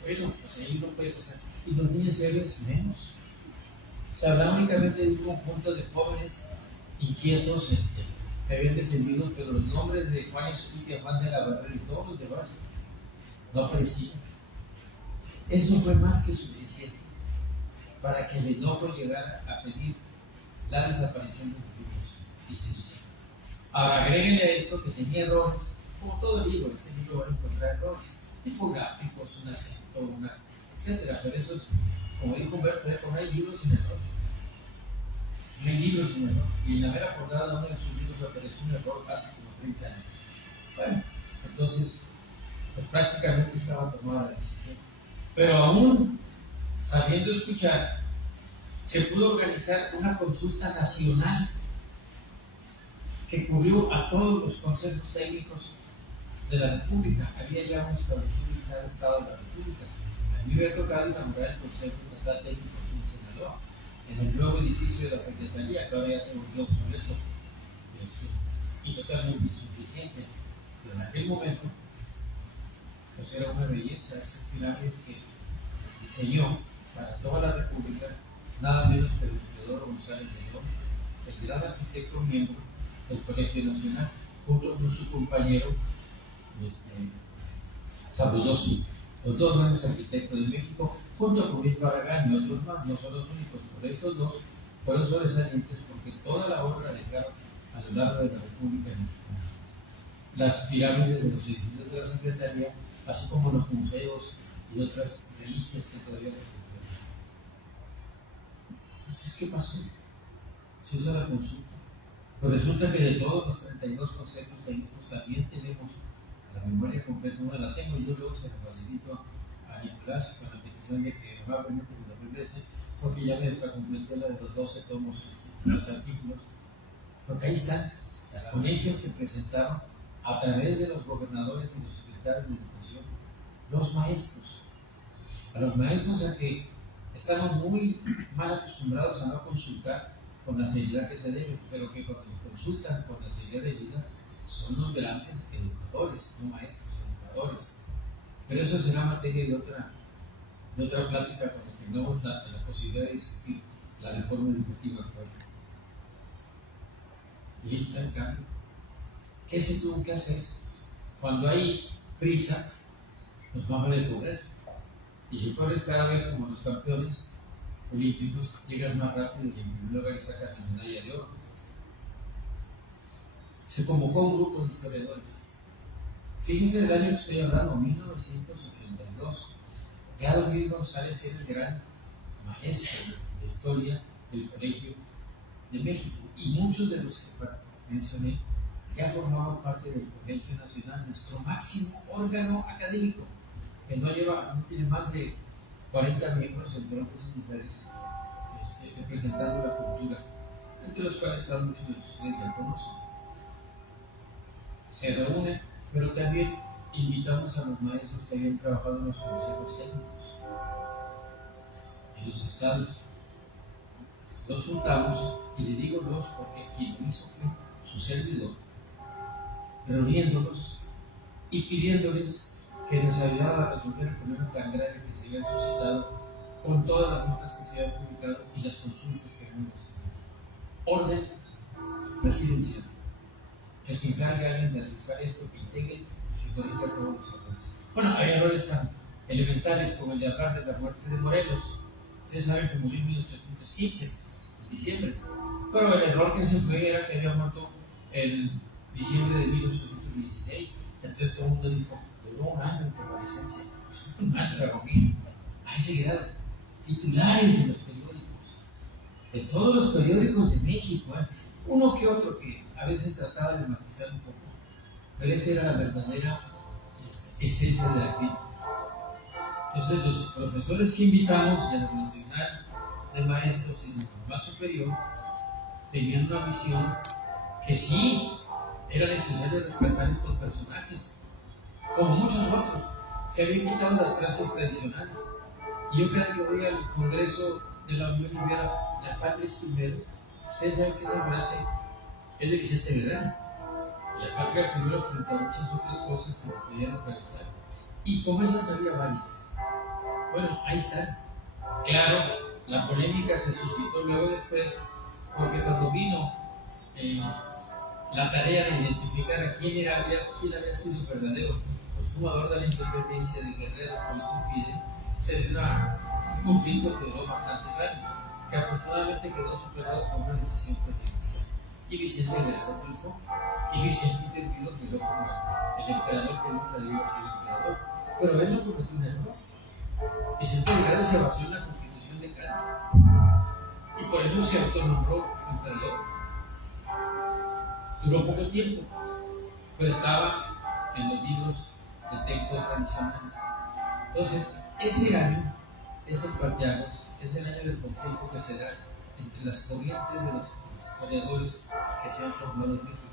Bueno, pues ahí no puede pasar. Y los niños héroes menos. Se habla únicamente de un conjunto de jóvenes inquietos que habían defendido, pero los nombres de Juan Escutia, Juan de la Barrera y todos los demás no aparecían. Eso fue más que suficiente para que el enojo llegara a pedir la desaparición de los libros y se hizo. Ahora, agréguenle a esto que tenía errores, como todo libro, en este libro van a encontrar errores, tipográficos, un acento, etcétera, pero eso es, como dijo Humberto Eco, no hay libros sin error. No hay libros sin error. Y en la mera portada de uno de sus libros apareció un error hace como 30 años. Bueno, entonces, pues prácticamente estaba tomada la decisión. Pero aún sabiendo escuchar, se pudo organizar una consulta nacional que cubrió a todos los consejos técnicos de la República. Había ya un establecido en cada estado de la República. A mí me había tocado inaugurar el Consejo Estatal Técnico en Sinaloa, en el nuevo edificio de la Secretaría, que ahora ya se volvió obsoleto y totalmente insuficiente. Pero en aquel momento, pues era una belleza, esas pirámides que diseñó para toda la República, nada menos que el Teodoro González de León, el gran arquitecto miembro del Colegio Nacional, junto con su compañero Sabuloso, los dos grandes arquitectos de México, junto con Luis Barragán y otros más, no son los únicos, por estos dos, por eso sobresalientes, porque toda la obra la dejaron a lo largo de la República Mexicana. Las pirámides de los edificios de la Secretaría, así como los museos y otras reliquias que todavía se conservan. Entonces, ¿qué pasó? Se hizo la consulta. Pues resulta que de todos los 32 consejos técnicos también tenemos la memoria completa, no la tengo, yo luego se la facilito a Nicolás con la petición de que probablemente me lo regrese, porque ya me desacompleté la de los 12 tomos, los artículos, porque ahí están las ponencias que presentaron a través de los gobernadores y los secretarios de educación, los maestros. A los maestros a que estamos muy mal acostumbrados a no consultar con la seriedad que se debe, pero que cuando consultan con la seriedad de vida son los grandes educadores, no maestros, educadores. Pero eso será materia de otra plática cuando tengamos la posibilidad de discutir la reforma educativa actual. Y ahí está el cambio. ¿Qué se tuvo que hacer? Cuando hay prisa, nos vamos a correr. Y si corres cada vez como los campeones olímpicos, llegas más rápido y en primer lugar sacas la medalla de oro. Se convocó un grupo de historiadores. Fíjense del año que estoy hablando, 1982. Ya don Luis González era el gran maestro de historia del Colegio de México. Y muchos de los que mencioné ya formaban parte del Colegio Nacional, nuestro máximo órgano académico, que no tiene más de 40 miembros, entre hombres y mujeres, representando la cultura, entre los cuales están muchos de ustedes ya conocen. Se reúnen, pero también invitamos a los maestros que habían trabajado en los consejos técnicos, en los estados. Los juntamos, y le digo los porque quien lo hizo fue su servidor, reuniéndolos y pidiéndoles que nos ayudara a resolver el problema tan grave que se había suscitado con todas las notas que se habían publicado y las consultas que habían recibido. Orden presidencial, que se encargue alguien de revisar esto, que integre y que corrija todos los errores. Bueno, hay errores tan elementales como el de hablar de la muerte de Morelos. Ustedes saben que murió en 1815, en diciembre. Pero el error que se fue era que había muerto en diciembre de 1816. Entonces todo el mundo dijo, duró un año en convalecencia, un año de agonía. Ahí se quedaron titulares de los periódicos, de todos los periódicos de México, uno que otro que a veces trataba de matizar un poco, pero esa era la verdadera esencia de la crítica. Entonces los profesores que invitamos de la Nacional de Maestros y de Normal Superior tenían una visión que sí era necesario rescatar estos personajes, como muchos otros. Se habían quitado las clases tradicionales. Y yo cada que voy al Congreso de la Unión y viera la patria es primero, ustedes saben que esa frase es de Vicente Guerrero. La patria primero frente a muchas otras cosas que se podían realizar. Y como esas había varias. Bueno, ahí están. Claro, la polémica se suscitó luego después, porque cuando vino la tarea de identificar a quién había sido el verdadero consumador de la independencia de Guerrero, como tú pides, se dio un conflicto que duró bastantes años, que afortunadamente quedó superado por una decisión presidencial. Y Vicente Guerrero triunfó, y Vicente Iturbide quedó como el emperador que nunca debió haber sido emperador. Pero él no cometió un error. Vicente Guerrero se basó en la Constitución de Cádiz, y por eso se autonombró emperador. Duró poco tiempo, pero estaba en los libros de textos tradicionales. Entonces, ese año es el parteaguas, es el año del conflicto que se da entre las corrientes de los historiadores que se han formado en México.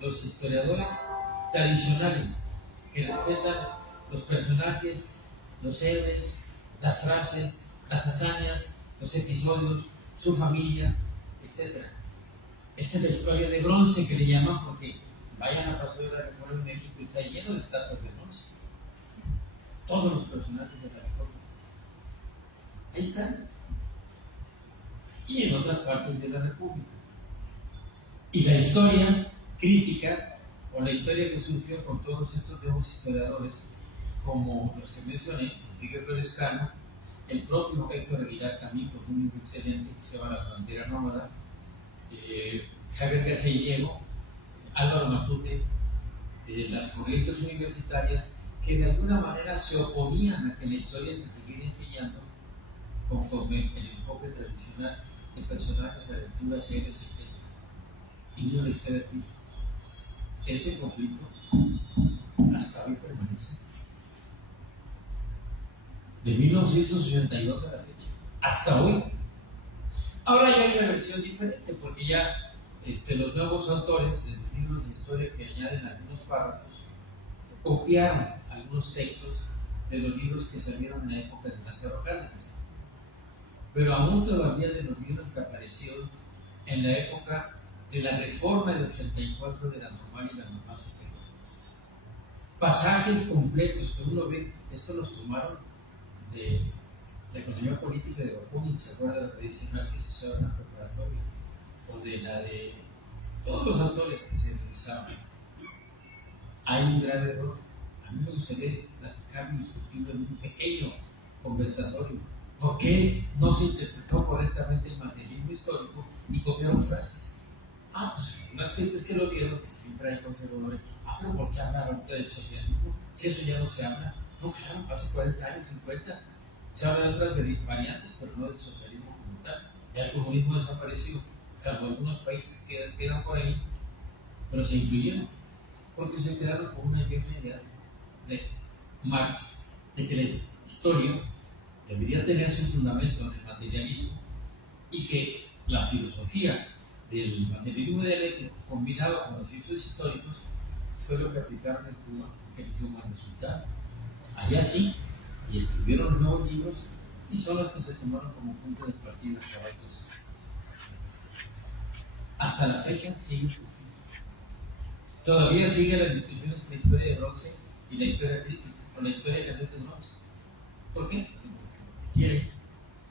Los historiadores tradicionales que respetan los personajes, los héroes, las frases, las hazañas, los episodios, su familia, etc. Esta es la historia de bronce que le llaman, porque vayan a Paseo de la Reforma en México y está lleno de estatuas de bronce. Todos los personajes de la Reforma. Ahí están. Y en otras partes de la República. Y la historia crítica, o la historia que surgió con todos estos nuevos historiadores, como los que mencioné, Enrique Pérez Cano, el propio Héctor Aguilar Camín, con un libro excelente que se llama La Frontera Nómada, Javier García Diego, Álvaro Matute, las corrientes universitarias que de alguna manera se oponían a que la historia se siguiera enseñando conforme el enfoque tradicional de personajes, aventuras, héroes, etc. Y no la historia aquí. Ese conflicto hasta hoy permanece. De 1982 a la fecha, hasta hoy. Ahora ya hay una versión diferente, porque ya los nuevos autores de libros de historia que añaden algunos párrafos copiaron algunos textos de los libros que salieron en la época de Lázaro Cárdenas, pero aún todavía de los libros que aparecieron en la época de la reforma del 84 de la normal y la normal superior. Pasajes completos que uno ve, esto los tomaron de la economía política de Bakunin, se acuerda de la tradicional que se usaba en la preparatoria, o de la de todos los autores que se revisaban. Hay un grave error. A mí me gustaría platicar y discutirlo en un pequeño conversatorio. ¿Por qué no se interpretó correctamente el materialismo histórico y copiaron frases? Pues unas gentes que lo vieron, que siempre hay conservadores. Pero ¿por qué hablar ahorita del socialismo? Si eso ya no se habla. No, claro, hace 40 años, 50. Se habla de otras variantes, pero no del socialismo como tal. Ya el comunismo desapareció, salvo algunos países que quedan por ahí, pero se incluyeron, porque se quedaron con una vieja idea de Marx, de que la historia debería tener su fundamento en el materialismo y que la filosofía del materialismo dialéctico combinado con los ciencias históricos fue lo que aplicaron en Cuba y que les dio buen resultado. Allá sí, y escribieron nuevos libros y son los que se tomaron como punto de partida para otros. Hasta la fecha sigue el conflicto. Todavía sigue la discusión entre la historia de bronce y la historia crítica, o la historia que no es de bronce. ¿Por qué? Porque lo que quieren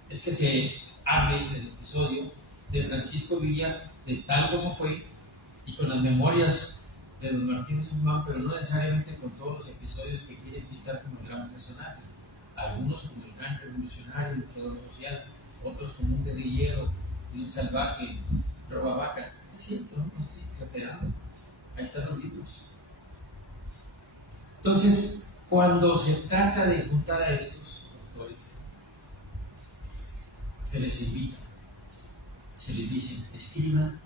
es que se hable del episodio de Francisco Villa, de tal como fue, y con las memorias de don Martín Guzmán, pero no necesariamente con todos los episodios que quieren pintar como el gran personaje. Algunos como el gran revolucionario, luchador social, otros como un guerrillero y un salvaje robavacas. Es cierto, no estoy exagerando. Ahí están los libros. Entonces, cuando se trata de juntar a estos autores, se les invita, se les dice, escriban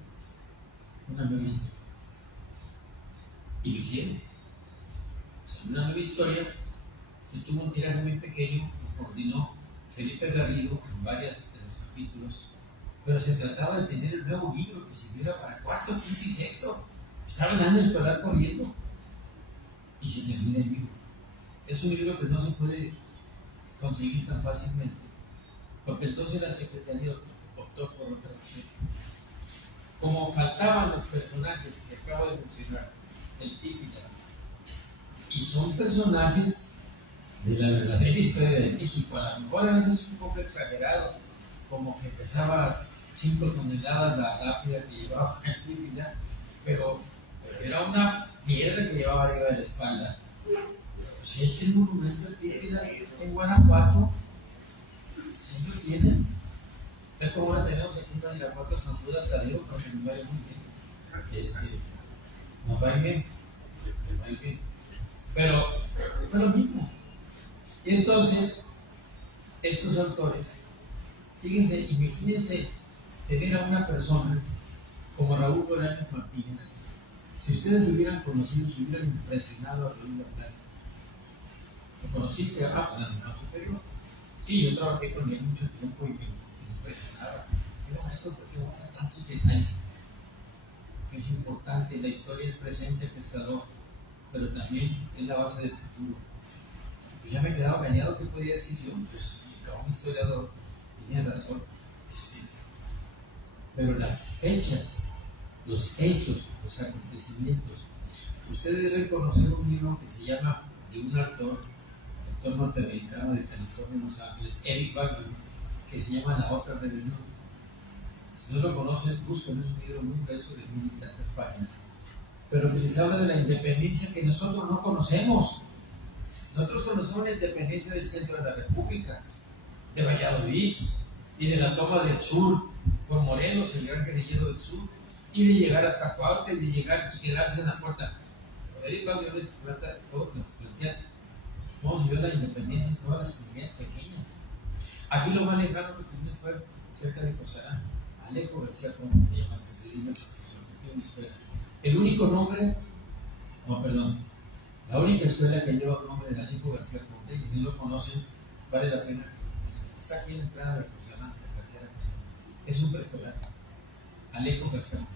una nueva historia. Y lo hicieron. O sea, una nueva historia que tuvo un tiraje muy pequeño y coordinó Felipe Garrido en varios de los capítulos, pero se trataba de tener el nuevo libro que sirviera para cuarto, quinto y sexto. Estaban años escolar corriendo y se termina el libro. Es un libro que no se puede conseguir tan fácilmente, porque entonces la Secretaría optó por otra opción. Como faltaban los personajes que acabo de mencionar, el Pípila, y son personajes de la verdadera historia de México, a lo mejor a veces un poco exagerado, como que pesaba 5 toneladas la lápida que llevaba el Pípila, pero era una piedra que llevaba arriba de la espalda. Pues este monumento al Pípila en Guanajuato Sí lo tienen. Es como ahora tenemos aquí en Irapuato San Judas Tadeo, porque nos va a ir muy bien. Nos va a ir bien. Nos va a ir bien. Pero fue lo mismo. Y entonces, estos autores, fíjense, imagínense tener a una persona como Raúl Bolaños Martínez. Si ustedes lo hubieran conocido, se hubieran impresionado a Raúl Bolaños. ¿Lo conociste? No, superior. Sí, yo trabajé con él mucho tiempo y me impresionaba. Digo, maestro, ¿por qué guarda tantos detalles? Es importante, la historia es presente, pescador, pero también es la base del futuro. Y ya me quedaba engañado, ¿qué podía decir yo? Pues sí, como un historiador, tiene razón. Pero las fechas, los hechos, los acontecimientos. Ustedes deben conocer un libro que se llama, de un actor norteamericano de California, Los Ángeles, Eric Bachman, que se llama La Otra Rebelión. Si no lo conocen, busquen, es un libro muy grueso de 1000 y tantas páginas, pero que les habla de la independencia que nosotros no conocemos. Nosotros conocemos la independencia del centro de la República, de Valladolid, y de la toma del sur por Morelos, el gran guerrillero del sur, y de llegar hasta Cuautla, y de llegar y quedarse en la puerta. Eric Bachman les plantea cómo se dio la independencia en todas las comunidades pequeñas. Aquí lo más lejano que tuvimos fue cerca de Cosarán. Alejo García Conde se llama, el único nombre, la única escuela que lleva el nombre de Alejo García Conde, y si no lo conocen, vale la pena. Está aquí en la entrada de Cosarán, de la carretera Cosarán. Es un preescolar, Alejo García Conde,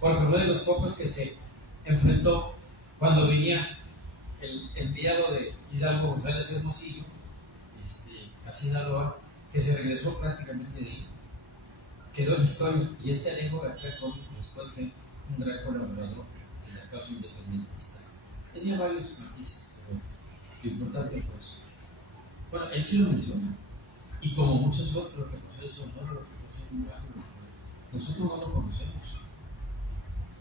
porque fue de los pocos que se enfrentó cuando venía el enviado de Hidalgo González Hermosillo, a Sinaloa, que se regresó prácticamente de ahí. Quedó la historia, y Alejo García Conde después fue un gran colaborador en la causa independentista. Tenía varios matices, pero lo importante fue eso. Bueno, él sí lo menciona, y como muchos otros, lo que posee Sonora, lo que posee Durango, nosotros no lo conocemos.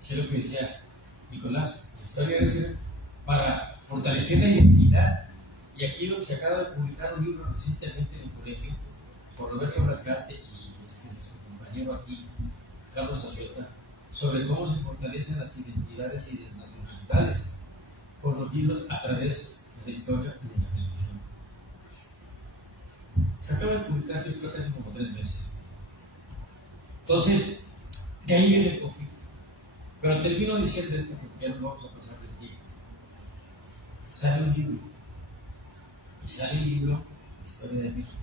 ¿Qué es lo que decía Nicolás? La historia debe ser para fortalecer la identidad. Y aquí lo que se acaba de publicar un libro recientemente en el colegio por Roberto Bracate y nuestro compañero aquí, Carlos Azueta, sobre cómo se fortalecen las identidades y las nacionalidades con los libros a través de la historia y de la religión. Se acaba de publicar, yo creo que hace como 3 meses. Entonces, de ahí viene el conflicto. Pero termino diciendo esto porque ya nos vamos a pasar del tiempo. Sale un libro, y sale el libro Historia de México.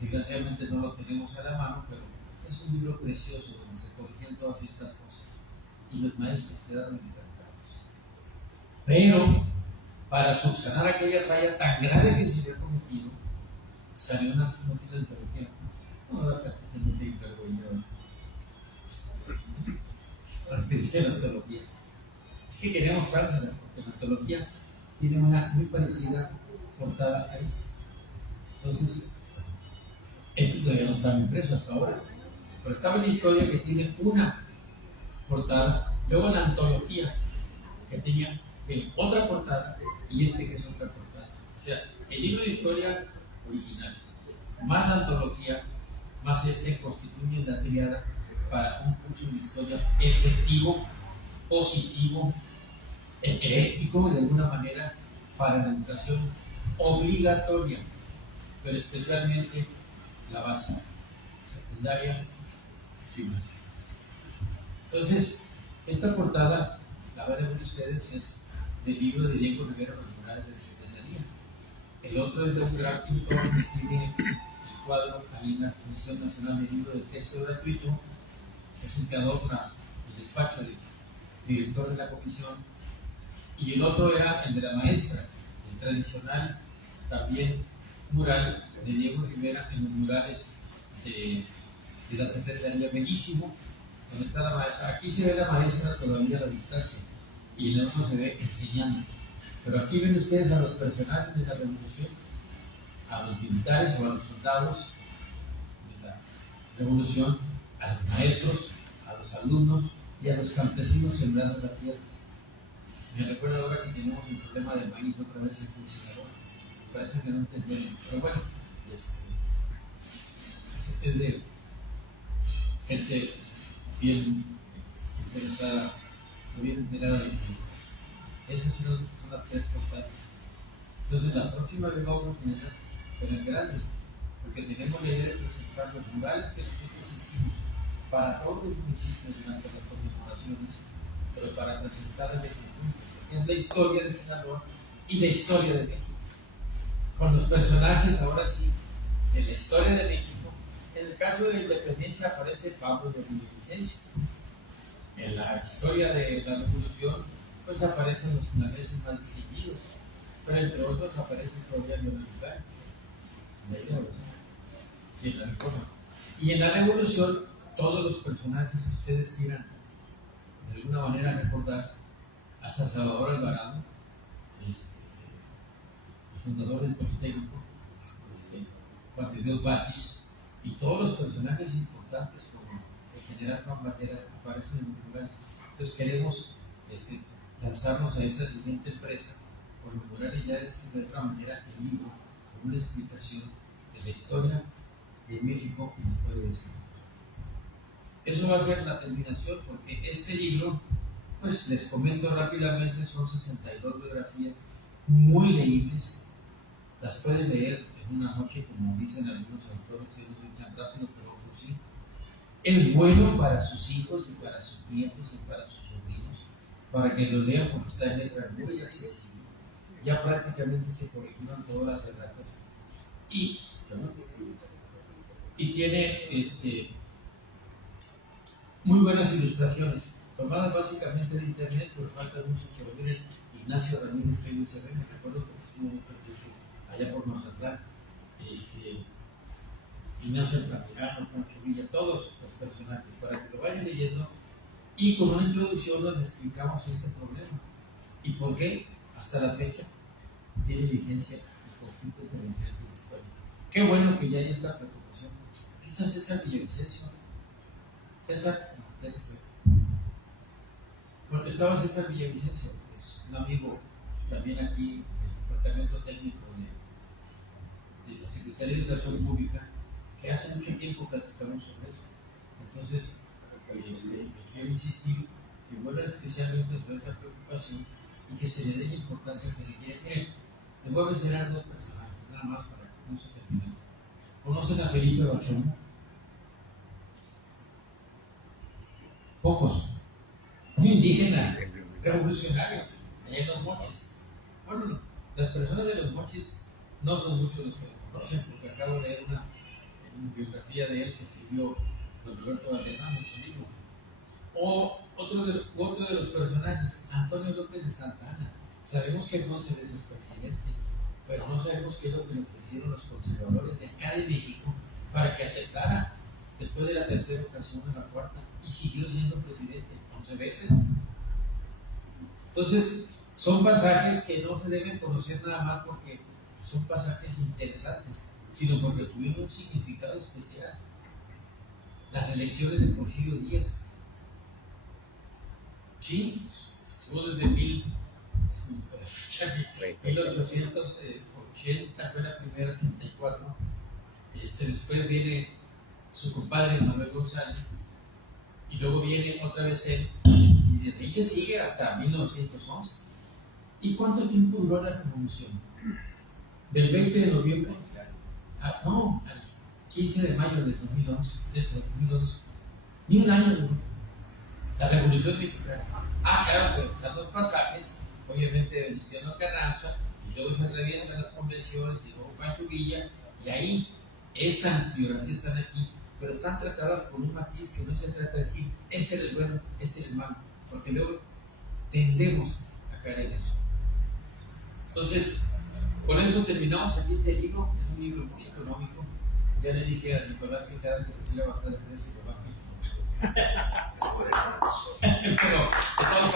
Desgraciadamente no lo tenemos a la mano, pero es un libro precioso donde se corrigen todas estas cosas y los maestros quedaron encantados. Pero para subsanar aquella falla tan grave que se había cometido, salió una antología. No, la prácticamente hipergoñada. Para pedirse la antología. Es que queremos mostrárselas porque la antología tiene una muy parecida portada a esta. Entonces, este todavía no estaba impreso hasta ahora, pero estaba en la historia que tiene una portada, luego la antología que tenía otra portada y que es otra portada. O sea, el libro de historia original, más la antología, más constituye la triada para un curso de historia efectivo, positivo, ecléctico y de alguna manera para la educación obligatoria, pero especialmente la base, secundaria, primaria. Entonces, esta portada, la van a ver ustedes, es del libro de Diego Rivera, Los Murales de la Secretaría. El otro es de un gran pintor que tiene el cuadro ahí en la Comisión Nacional del Libro de Texto Gratuito, que es el que adorna el despacho del director de la comisión. Y el otro era el de la maestra, el tradicional también mural de Diego Rivera en los murales de la Secretaría, bellísimo, donde está la maestra. Aquí se ve la maestra todavía a la distancia y en el otro se ve enseñando. Pero aquí ven ustedes a los personajes de la revolución, a los militares o a los soldados de la revolución, a los maestros, a los alumnos y a los campesinos sembrando la tierra. Me recuerdo ahora que tenemos el problema del maíz otra vez aquí en Sinaloa. Parece que no entendemos. Pero bueno, es de gente bien interesada, bien enterada de cosas. Esas son las tres portadas. Entonces la próxima vez vamos a tenerlas, pero en grande, porque tenemos la idea de presentar los murales que nosotros hicimos para todos los municipios durante las conmemoraciones, pero para presentar el conjunto, es la historia de Sinaloa y la historia de México, con los personajes ahora sí de la historia de México. En el caso de la independencia aparece Pablo de Villavicencio. En la historia de la revolución pues aparecen los finaleses más distinguidos, pero entre otros aparece Claudia Leonel sí, en la reforma. Y en la revolución todos los personajes que ustedes quieran de alguna manera recordar, hasta Salvador Alvarado, el fundador del Politécnico, Juan de Dios Batis, y todos los personajes importantes como el general Juan Banderas aparecen en los lugares. Entonces queremos lanzarnos a esa siguiente empresa, conmemorar y ya de otra manera el libro, con una explicación de la historia de México y la historia de Sinaloa. Eso va a ser la terminación, porque este libro, pues les comento rápidamente, son 62 biografías muy leíbles. Las pueden leer en una noche, como dicen algunos autores, yo no soy tan rápido, pero otros sí. Es bueno para sus hijos y para sus nietos y para sus sobrinos, para que lo lean, porque está en letra muy accesible. Ya prácticamente se corrigieron todas las erratas. Y tiene muy buenas ilustraciones, tomadas básicamente de internet, pero falta mucho que lo miren. Ignacio Ramírez, que se ve, me recuerdo porque estuvo muy perdido allá por Mazatlán, Ignacio Altamirano, Pancho Villa, todos los personajes, para que lo vayan leyendo y con una introducción donde explicamos este problema y por qué hasta la fecha tiene vigencia el conflicto entre Villavicencio y la historia. Qué bueno que ya hay esta preocupación. ¿Qué está César Villavicencio? César, ya se fue. Bueno, estaba César Villavicencio, es un amigo también aquí del departamento técnico de la Secretaría de Educación Pública, que hace mucho tiempo platicamos sobre eso. Entonces, quiero insistir que vuelvan especialmente sobre esa preocupación y que se le dé la importancia que requiere. Miren, les voy a mencionar dos personajes, nada más para que no se termine. ¿Conocen a Felipe Bachón? Pocos. Un indígena revolucionario allá en Los Mochis. Bueno, no, las personas de Los Mochis no son muchos los que lo conocen, porque acabo de leer una biografía de él que escribió don Roberto Valderrama en su libro. O otro de los personajes, Antonio López de Santa Anna. Sabemos que es 11 veces presidente, pero no sabemos qué es lo que le ofrecieron los conservadores de acá de México para que aceptara después de la tercera ocasión, en la cuarta, y siguió siendo presidente 11 veces. Entonces, son pasajes que no se deben conocer nada más porque son pasajes interesantes, sino porque tuvieron un significado especial. Las elecciones de Porfirio Díaz. Sí, estuvo desde 1880, fue la primera, 34. Después viene su compadre Manuel González, y luego viene otra vez él, y desde ahí se sigue hasta 1911. ¿Y cuánto tiempo duró la revolución? Del 20 de noviembre al 15 de mayo del 2011, ni un año duró la revolución mexicana. Claro, pues están los pasajes, obviamente de Luciano Carranza, y luego se atraviesan las convenciones, y luego Pancho Villa, y ahí estas biografías están aquí, pero están tratadas con un matiz que no se trata de decir, este es el bueno, este es el malo, porque luego tendemos a caer en eso. Entonces, con eso terminamos aquí este libro. Es un libro muy económico. Ya le dije a Nicolás que cada vez que le bajar el precio lo baje. Pero, de todos